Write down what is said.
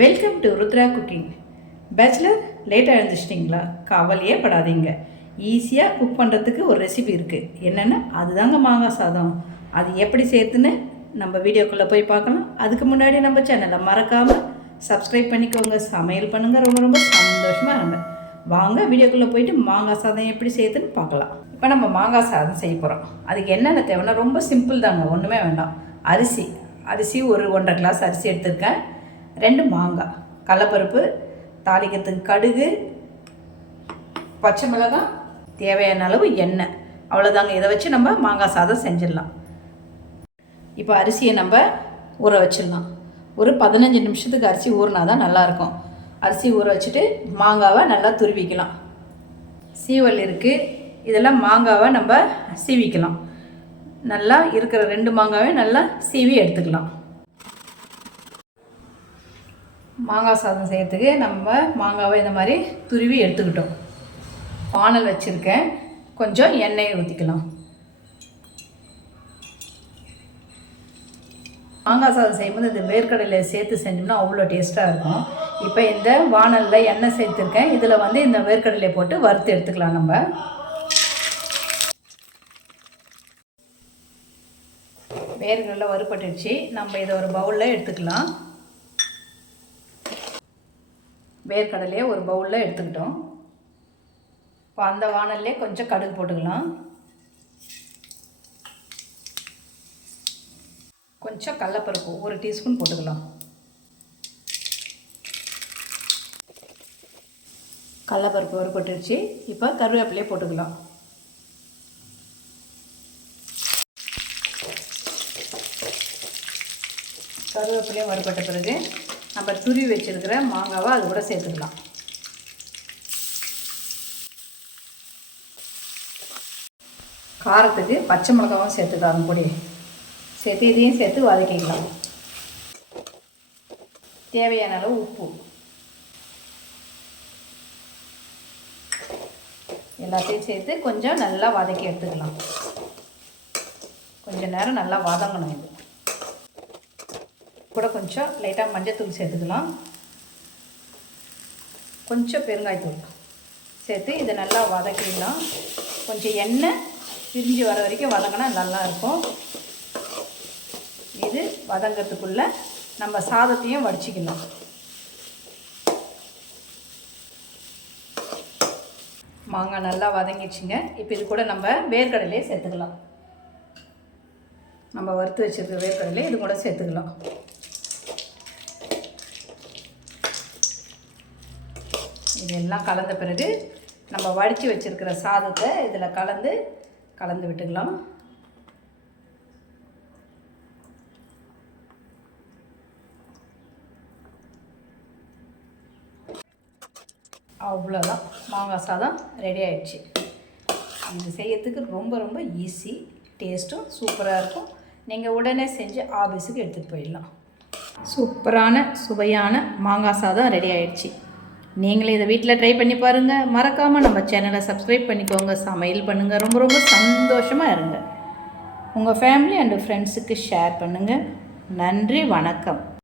Welcome to Rudra cooking. Bachelor லேட்டாக எழுந்துச்சிட்டிங்களா? கவலையே படாதீங்க. ஈஸியாக குக் பண்ணுறதுக்கு ஒரு ரெசிபி இருக்குது. என்னென்னா அதுதாங்க மாங்காய் சாதம். அது எப்படி சேர்த்துன்னு நம்ம வீடியோக்குள்ளே போய் பார்க்கலாம். அதுக்கு முன்னாடி நம்ம சேனலை மறக்காமல் சப்ஸ்கிரைப் பண்ணிக்கோங்க. சமையல் பண்ணுங்கள். ரொம்ப ரொம்ப சந்தோஷமாக இருங்க. வாங்க வீடியோக்குள்ளே போயிட்டு மாங்காய் சாதம் எப்படி சேர்த்துன்னு பார்க்கலாம். இப்போ நம்ம மாங்காய் சாதம் செய்ய போகிறோம். அதுக்கு என்னென்ன தேவைன்னா ரொம்ப சிம்பிள் தாங்க, ஒன்றுமே வேண்டாம். அரிசி ஒரு 1.5 கிளாஸ் அரிசி எடுத்துருக்கேன். 2 மாங்காய், கடலைப்பருப்பு, தாளிக்கிறதுக்கு கடுகு, பச்சை மிளகாய், தேவையான அளவு எண்ணெய், அவ்வளோதாங்க. இதை வச்சு நம்ம மாங்காய் சாதம் செஞ்சிடலாம். இப்போ அரிசியை நம்ம ஊற வச்சிடலாம். ஒரு 15 நிமிஷத்துக்கு அரிசி ஊறினா தான் நல்லாயிருக்கும். அரிசி ஊற வச்சுட்டு மாங்காவை நல்லா துருவிக்கலாம். சீவல் இருக்குது, இதெல்லாம் மாங்காவை நம்ம சீவிக்கலாம். நல்லா இருக்கிற 2 மாங்காவை நல்லா சீவி எடுத்துக்கலாம். மாங்காய் சாதம் செய்கிறதுக்கு நம்ம மாங்காவை இந்த மாதிரி துருவி எடுத்துக்கிட்டோம். வானல் வச்சுருக்கேன், கொஞ்சம் எண்ணெயை ஊற்றிக்கலாம். மாங்காய் சாதம் செய்யும்போது இந்த வேர்க்கடலையை சேர்த்து செஞ்சோம்னா அவ்வளோ டேஸ்ட்டாக இருக்கும். இப்போ இந்த வானலில் எண்ணெய் சேர்த்துருக்கேன். இதில் இந்த வேர்க்கடலையை போட்டு வறுத்து எடுத்துக்கலாம். நம்ம வேர்க்கடலை வறுபட்டுடுச்சு. நம்ம இதை ஒரு பவுலில் எடுத்துக்கலாம். வேர்க்கடலையே ஒரு பவுலில் எடுத்துக்கிட்டோம். இப்போ அந்த வானல்லே கொஞ்சம் கடுகு போட்டுக்கலாம். கொஞ்சம் கடலைப்பருப்பு 1 டீஸ்பூன் போட்டுக்கலாம். கடலைப்பருப்பு வறுபட்டுருச்சு. இப்போ கருவேப்பிலையே போட்டுக்கலாம். கருவேப்பிலையும் வறுபட்ட பிறகு நம்ம துருவி வச்சுருக்கிற மாங்காவை அது கூட சேர்த்துக்கலாம். காரத்துக்கு பச்சை மிளகாவும் சேர்த்துக்கலாம். பொடி சேர்த்து இதையும் சேர்த்து வதக்கிக்கலாம். தேவையான அளவு உப்பு, எல்லாத்தையும் சேர்த்து கொஞ்சம் நல்லா வதக்கி எடுத்துக்கலாம். கொஞ்சம் நேரம் நல்லா வதங்கணும். இது கூட கொஞ்சம் லைட்டாக மஞ்சத்தூள் சேர்த்துக்கலாம். கொஞ்சம் பெருங்காயத்தூள் சேர்த்து இதை நல்லா வதக்கிடலாம். கொஞ்சம் எண்ணெய் பிரிஞ்சு வர வரைக்கும் வதங்கினா நல்லாயிருக்கும். இது வதங்கிறதுக்குள்ளே நம்ம சாதத்தையும் வடிச்சிக்கலாம். மாங்காய் நல்லா வதங்கிடுச்சுங்க. இப்போ இது கூட நம்ம வேர்க்கடலையே சேர்த்துக்கலாம். நம்ம வறுத்து வச்சுருக்க வேர்க்கடலையே இது கூட சேர்த்துக்கலாம். இதெல்லாம் கலந்த பிறகு நம்ம வடித்து வச்சுருக்கிற சாதத்தை இதில் கலந்து விட்டுக்கலாம். அவ்வளோதான், மாங்காய் சாதம் ரெடி ஆகிடுச்சு. இது செய்யறதுக்கு ரொம்ப ரொம்ப ஈஸி, டேஸ்ட்டும் சூப்பராக இருக்கும். நீங்கள் உடனே செஞ்சு ஆஃபீஸுக்கு எடுத்துகிட்டு போயிடலாம். சூப்பரான சுவையான மாங்காய் சாதம் ரெடி ஆகிடுச்சு. நீங்களே இதை வீட்டில் ட்ரை பண்ணி பாருங்கள். மறக்காமல் நம்ம சேனலை சப்ஸ்கிரைப் பண்ணிக்கோங்க. சமையல் பண்ணுங்கள். ரொம்ப ரொம்ப சந்தோஷமாக இருங்க. உங்கள் ஃபேமிலி அண்டு ஃப்ரெண்ட்ஸுக்கு ஷேர் பண்ணுங்கள். நன்றி, வணக்கம்.